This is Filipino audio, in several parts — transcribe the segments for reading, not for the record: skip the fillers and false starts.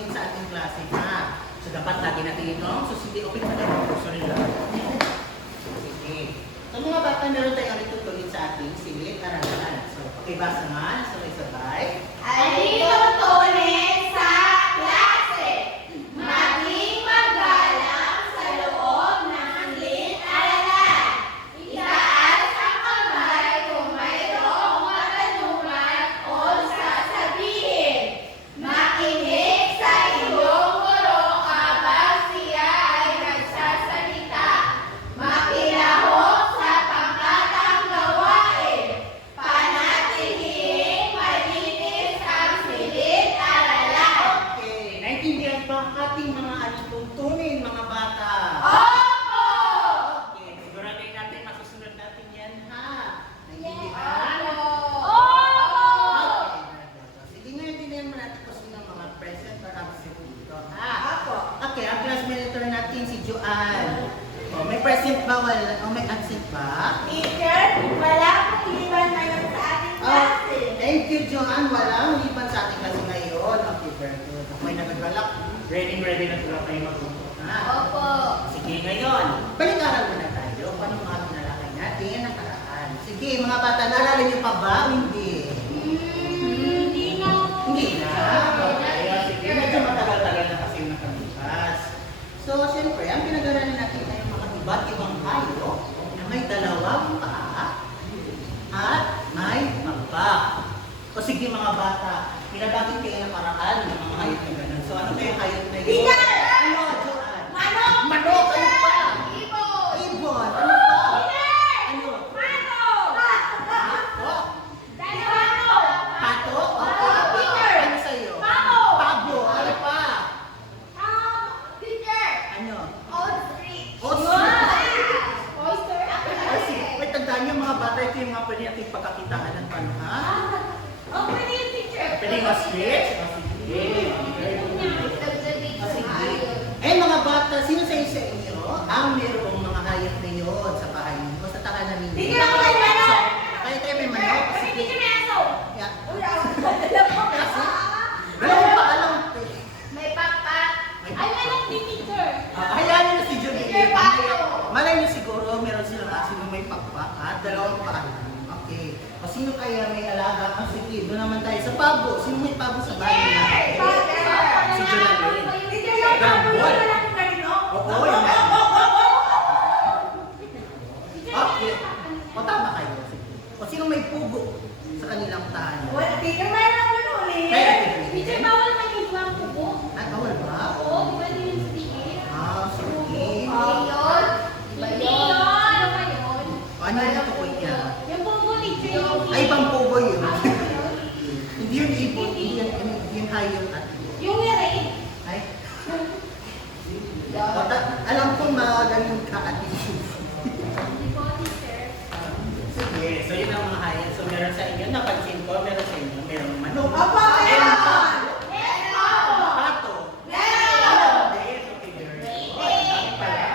tumingin sa ating klase, ha? So, dapat lagi natin itong susindi. Open pa tayo ang kurso nila. Sige. So, mga bata, meron tayong itutuloy sa ating silid-aralan. So, pakibasa nga, sabay-sabay. Alitutunin sa klase. Maging magalang sa loob ng silid-aralan. Itaas ang kamay kung mayroong katanungan o sasabihin. Makinig sa iyong guro habang siya ay nagsasalita. Makilahok sa pangkatang gawain. Panatilihin malinis ang silid-aralan. Okay. Naintindihan ba ang ating mga alituntunin, mga bata? Opo! Okay. Siguraduhin natin, masusunod natin yan, ha? Naintindihan? Opo! Okay. Sige, ngayon tinihan mo natin kung sino ang mga present or absent dito, ha? Opo. Okay, ang class monitor natin si Joanne. Oh, may present ba? Wala? O may absent ba? Teacher, wala pong iwan ngayon sa ating klase. Thank you, Joanne. Walang liban sa ating klase ngayon. Okay, very good. Ako'y nagagalak. Ready na tulad kayo magluto. Ha? Opo. Sige, ngayon. Balik-aral muna tayo. Paano mga pinalakay natin ang nakaraan? Sige, mga bata, naalala niyo pa ba? Hindi. Hindi na. Hindi na. Okay, sige. Medyo matagal-tagal na kasi nakalipas. So, siyempre, ang pinag-aralan natin ay mga iba't ibang hayop na may dalawang paa at may magpak. O sige mga bata, pinabagin kayo ng paraan ng mga hayop na gano'n. So, ano kayong hayop na yun? Teacher! Ano, Joanne? Manok! Manok! Ano pa? Ibon! Ibon! Ano pa? Teacher! Ano? Pato! Pato? Pato! Pato? Pato, Okay. teacher! Ano sa'yo? Pabo! Pabo! Ano pa? Teacher! Ano? Ostrich! Ostrich! Oyster! Ay, sige. Wait, tandaan niyo mga bata, ito yung mga pwede natin pagkakitaan ng paano, ha? Oh, pwede yun, teacher. Pwede yung ostrich? O, sige. O, sige. Eh, mga bata, sino sa inyo ang mayroong mga hayop na yun sa bahay niyo? O sa tahanan ninyo? Teacher, ako may manok! Kaya tayo may manok? Kasi Sige. teacher may aso. Yeah. Uy, ako. Wala ko pa alam. May pakpak. Ay, manok din, teacher. Hayaan niyo na si Julie. Teacher, pato. Malay niyo siguro, meron silang asin na may pakpak at dalawang paa. Okay. O sino kaya may alaga? Ah, sige, doon naman tayo sa pabo. Sino may pabo sa bahay nila? Si Jonathan. Teacher, yung pabo Gambol. yung walang kanino? Oo, yun na. Okay. O tama kayo. Sige. O sino may pugo sa kanilang tahanan? Wala, teacher, mayroon ako ulit. Kaya, Teacher, bawal mag-iba ang kubo. Ah, bawal ba? Oo, di ba din yung sige? Ah, sige. Yun. Hindi yun. Ano ba yun? O, ano yung tukoy niya? Yung bubo, teacher, yung Ay, pampugo yun. Ano yun? Hindi yun ibon. Hindi yun hayop at Yung ere. ay. Alam kong magaling ka at issue. Hindi po, teacher. Sige, so yun ang mga hayop. So meron sa inyo, napansin ko, meron sa inyo, merong manok. Opo, Meron pa. Meron! Pato. Meron! Hindi, okay, very good. Dami pala.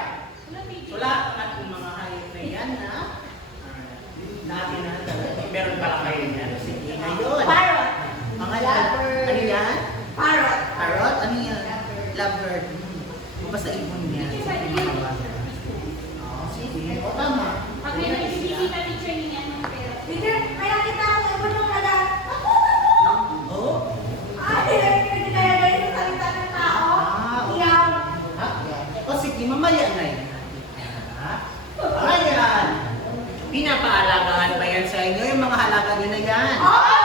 So lahat ng ating mga hayop na yan na natin na talaga. Meron pala kayo yan. Sige, ngayon. Parrot. Mga Lovebird. ano yan? Parrot. Parrot? Ano yan? Lovebird. O basta ibon yan. Teacher, pwede yun. Oo, sige. O tama. Pag may nagbibisita, teacher, niya ng pera. Teacher, kaya kita ako ibon yung lagat. Oo. Ay, hindi kaya ganyan yung salita ng tao. Okay. Iyaw. Ah, o sige, mamaya na yan. Ayan. Pinapaalagaan ba yan sa inyo? Yung mga halaga nyo na yan? Oo!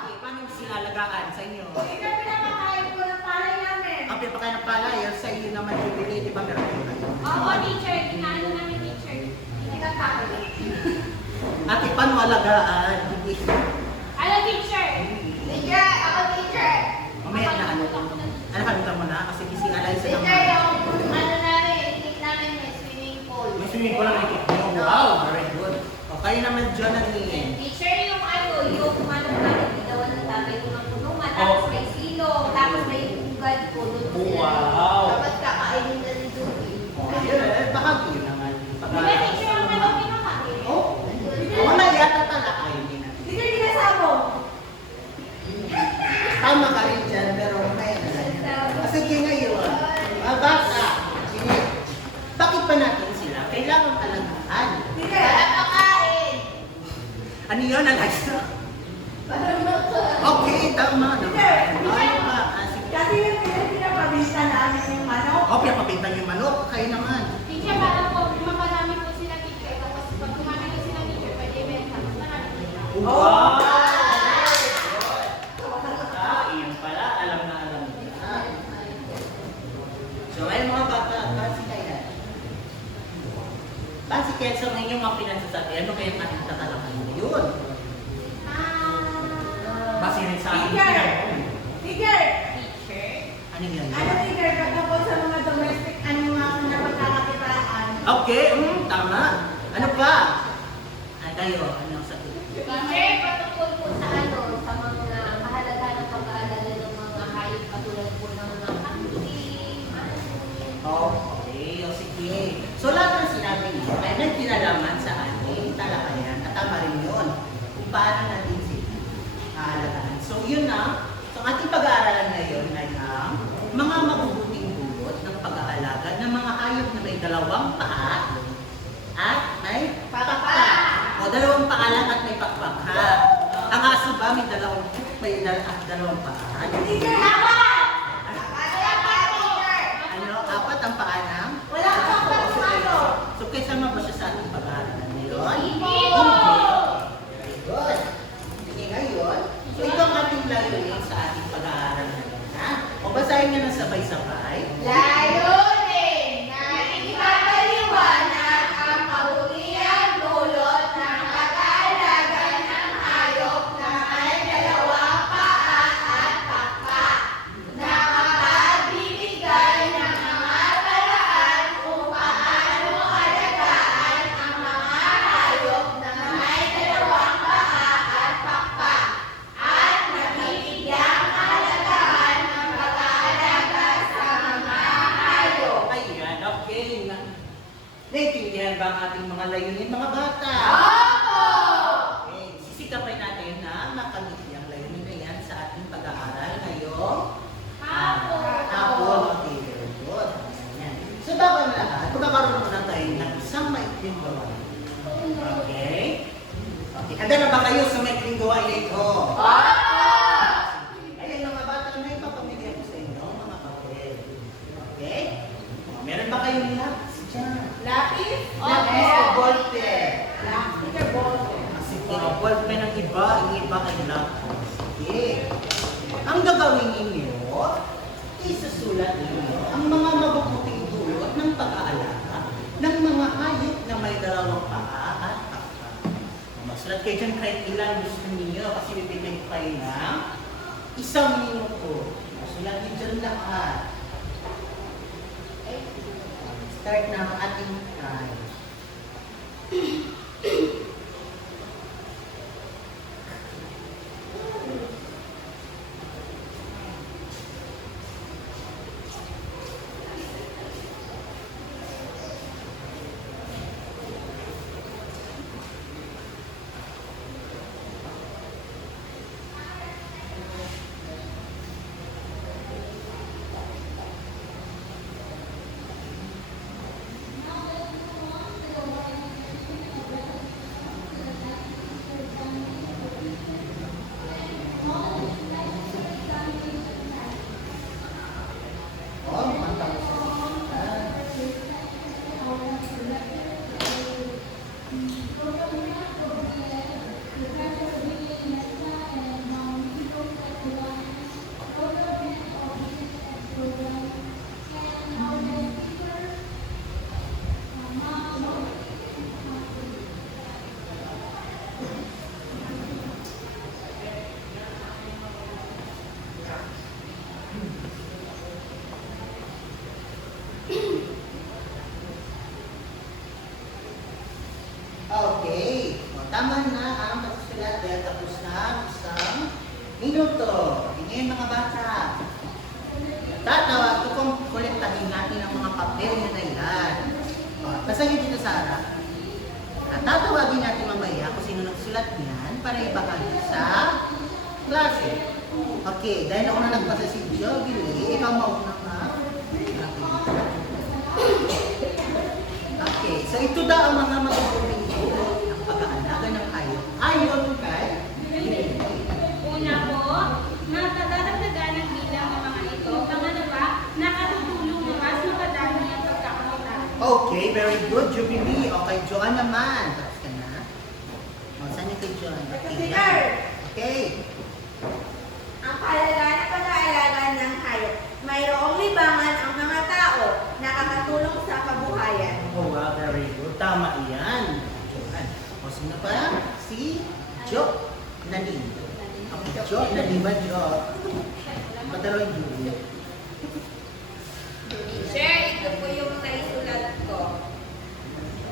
Sige, paano sila alagaan sa inyo? Teacher, pinapakain ko ng palay namin. Ang pinapakain ng palay, sa iyo naman yung bibili, di ba meron kayo? Oo, teacher. Kinaano namin, teacher. Hindi ka kakalik. Ate, paano alagaan? Ano, teacher? Teacher, ako teacher. Mamaya na ano. Kalimutan mo na kasi si Alaysa Teacher, naman. yung ano namin, itik namin may swimming pool. May swimming pool lang ikot nyo. Wow, very good. O kayo naman, Jonathan. Teacher, yung ano, yung ano namin, bitawan ng tatay ko ng kulungan, tapos may silong, tapos may ugad po, doon po sila. Wow. Tapos kakainin na ni Judy. O, yun, bahagi yun naman. Di ba, teacher, yung manok kinakain? Oh, wala yata pala kayo din. Teacher, ginasabo. Tama ka rin dyan, pero kaya na lang. Sige ngayon, mga bata, sige, bakit pa natin sila kailangan alagaan? Para pakain. Ano yun, Alexa? Okay, tama naman. Ano pa? Sige. Kasi yung pinapabista namin yung manok. O, pinapapintan yung manok, kayo naman. Teacher, para po, maparami po sila teacher. Tapos pag kumami na sila teacher, pwede ibenta. Mas marami sila. Wow! Iyan pala, alam na alam nila. So, ayun mga bata, basi kaya. Basi kaya sa inyong mga pinagsasabi, ano kaya ating tatalakay ngayon? Basi rin sa ating Teacher! pinag- Teacher! Ano yan? Ano teacher, patungkol sa mga domestic animal na pagkakakitaan? Okay, tama. Ano pa? Kayo, ano ang sagot? Teacher, patungkol po sa sa mga mahalaga ng pag-aalala ng mga hayop katulad po ng mga kambing, Okay, o sige. So lahat ng sinabi niyo ay may kinalaman sa ating talakayan at tama rin yun kung paano natin sila aalagaan. So yun na. So ang ating pag-aaralan ngayon ay ang mga mabubuting dulot ng pag-aalaga ng mga hayop na may dalawang paa at may pakpak. O dalawang paa lang at may pakpak ha. Ang aso ba may dalawang paa? Teacher, apat! Ano? Apat ang paa ng? Wala kang paano? So, kasama ba siya sa ating pag-aaralan ngayon? Hindi. Very good. Sige ngayon, so ito ang ating layunin sa ating pag-aaral ngayon, ha? O basahin niyo na sabay-sabay. Layunin na ipapaliwanag ang kabutihang dulot ng pag-aalaga ng hayop na may dalawang paa at pakpak, na makapagbibigay ng mga paraan kung paano alagaan ang mga hayop na may dalawang paa at pakpak, at nabibigyang alagaan ng pag-aalaga sa mga hayop. Ayan, okay. Naintindihan ba ang ating mga layunin, mga bata? Opo! Okay, sisikapin natin na makamit ang layunin na yan sa ating pag-aaral ngayong hapon. Okay, very good. Ayan. So bago ang lahat, magkakaroon muna tayo ng isang maikling gawain. Okay? Okay, handa na ba kayo sa maikling gawain na ito? Ayun mga bata, may papamigay ko sa inyo, mga kapatid. Okay? Meron ba kayong lapis dyan? Lapis? Lapis o ballpen? Teacher, ball. Sige, ballpen ang iba, ang iba kayo lapis. Sige. Ang gagawin ninyo, isusulat ninyo ang mga mabubuting dulot ng pag-aalaga ng mga hayop na may dalawang paa at pakpak. Masulat kayo dyan kahit ilang gusto ninyo kasi bibigyan ko kayo ng 1 minuto. Masulat niyo dyan lahat. Start na ang ating time. Okay. O, tama na ang pagsusulat dahil tapos na ang 1 minuto. Ngayon mga bata, tatawag ko kung kolektahin natin ang mga papel na yan. O, basahin dito sa harap. At tatawagin natin mamaya kung sino nagsulat niyan para ibahagi sa klase. Okay, dahil ako na nagpasa si Joe Billy, ikaw maunang very good, Jubilee. Okay, Joanne naman. Tapos ka na. O, saan yung kay Joanne? Okay, yan. Okay. Ang kahalagahan at pag-aalaga ng hayop. Mayroong libangan ang mga tao, nakakatulong sa kabuhayan. Oh, wow, very good. Tama yan. Joanne. O, sino pa? Si Jo Nani. Okay, Jo Nani ba, Jo? Padalo yung Jubilee. Teacher, ito po yung naisulat ko.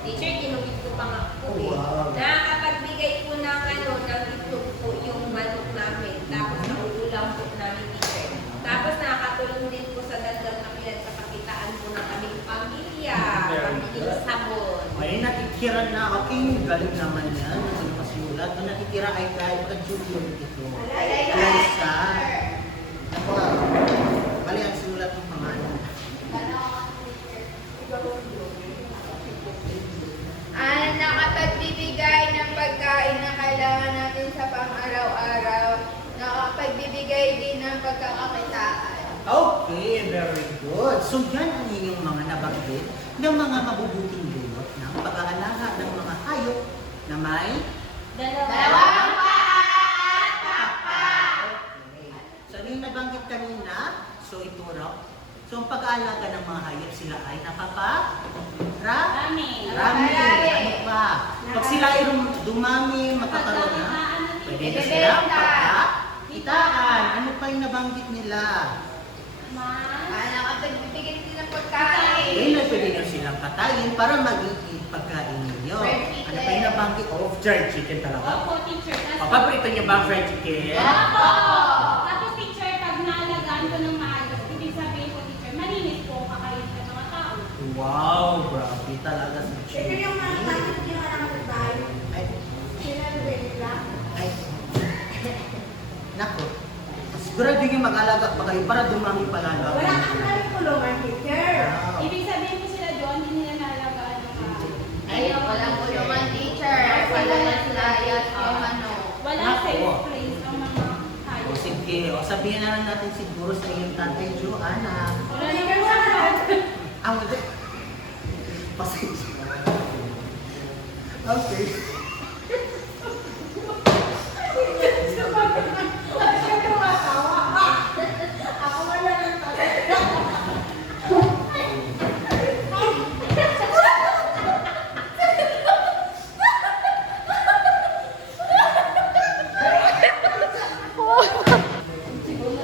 Teacher, kinukit ko pa nga po eh. Wow. Nakakapagbigay po ng ng itlog po yung manok namin. Tapos nauulam po namin, teacher. Tapos nakakatulong din po sa dagdag kapilan sa kakitaan po ng aming pamilya. Pamilya sabon. Ay, natitira na. Okay, galing naman yan. Ano masimulat? Ang natitira ay kahit pag-Jubilee ito. Liza. Ako, bali ang simulat ng pangalan. Nakapagbibigay ng pagkain na kailangan natin sa pang-araw-araw. Nakapagbibigay din ng pagkakakitaan. Okay, very good. So yan ang inyong mga nabanggit ng mga mabubuting dulot ng pag-aalaga ng mga hayop na may Dalawang Okay. So ano yung nabanggit kanina? So ito raw. So ang pag-aalaga ng mga hayop sila ay Rami. Rami. Ano pa? Pag sila ay dumami, magkakaroon na, pwede na silang pagkakitaan. Ano pa yung nabanggit nila? Nakapagbibigay din ng pagkain. Eh, na pwede na silang katayin para magiging pagkain ninyo. Ano pa yung nabanggit? Oh, fried chicken talaga? Opo, teacher. Paborito niyo ba ang fried chicken? Opo. Tapos, teacher, pag naalagaan ko ng maayos, ibig sabihin ko, teacher, malinis po ang kakain sa mga tao. Wow, grabe talaga si Ito Chicken. yung mga kapatid yung anak sa tayo. Ay, Sila lang. ay. Nako. Sigurado yung mag-alaga pa kayo para dumami pa lalo. Wala kang namin kulungan, teacher. Wow. Ibig sabihin ko sila doon, hindi nila naalagaan ng maayos. Ayaw, walang kulungan, teacher. Wala na sila yung Wala Nako. safe place ang mga O hayop. sige, o sabihin na lang natin siguro sa iyong tatay Joanna. Wala naman Ah, hindi. Pasensya. Okay.